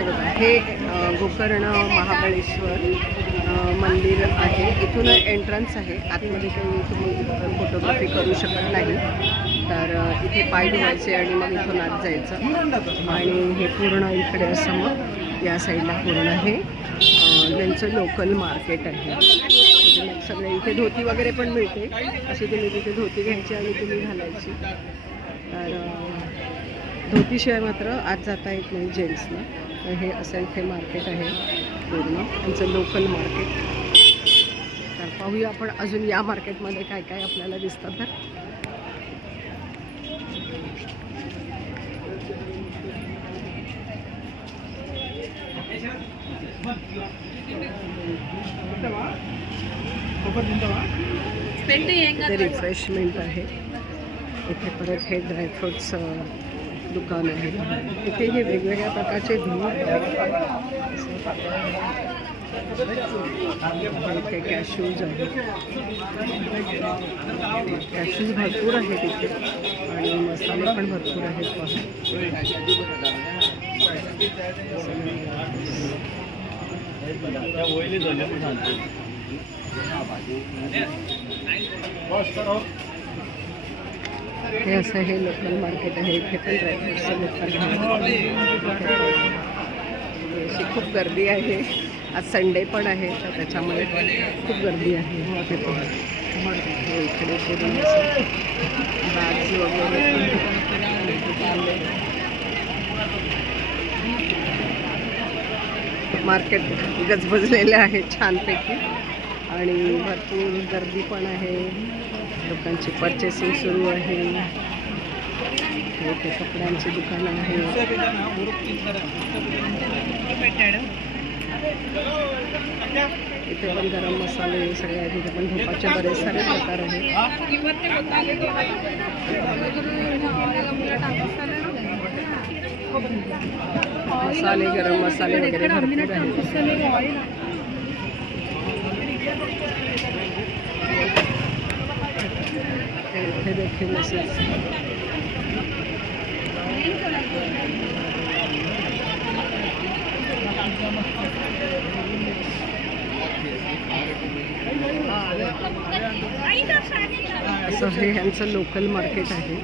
हे बघा, हे गोकर्ण महाबळेश्वर मंदिर आहे. इथून एंट्रन्स आहे. आतमध्ये काही तुम्ही फोटोग्राफी करू शकत नाही. तर इथे पाय धुवायचे आणि मग इथून आत जायचं. आणि हे पूर्ण इकडे असं मग या साईडला पूर्ण हे त्यांचं लोकल मार्केट आहे. मग सगळे इथे धोती वगैरे पण मिळते. अशी तुम्ही तिथे धोती घ्यायची आणि तुम्ही घालायची. तर धोतीशिवाय मात्र आत जाता येत नाही जेंट्सना. तर हे असं इथे मार्केट आहे पूर्ण त्यांचं लोकल मार्केट. तर पाहूया आपण अजून या मार्केटमध्ये काय काय आपल्याला दिसतं. तर इथे रिफ्रेशमेंट आहे. इथे परत हे ड्रायफ्रूट्स दुकान आहे. इथे हे वेगवेगळ्या प्रकारचे दूध इथे कॅशूज आहे. कॅशूज भरपूर आहेत इथे आणि मसाले पण भरपूर आहेत. हे असं हे लोकल मार्केट आहे. इथे पण ड्रायफ्रूट्सचं दुकान आहे. अशी खूप गर्दी आहे. आज संडे पण आहे तर त्याच्यामुळे खूप गर्दी आहे. इकडे पूर्ण बॅग्स वगैरे मार्केट गजबजलेलं आहे छानपैकी आणि भरपूर गर्दी पण आहे. लोकांची परचेसिंग सुरू आहे. इथे कपड्यांची दुकानं आहे. इथे पण गरम मसाले सगळे आहेत. इथे पण धुपाचे बरेच सारे प्रकार आहेत. मसाले गरम मसाले वगैरे भरपूर आहेत. इथे देखील असेच असं हे ह्यांचं लोकल मार्केट आहे.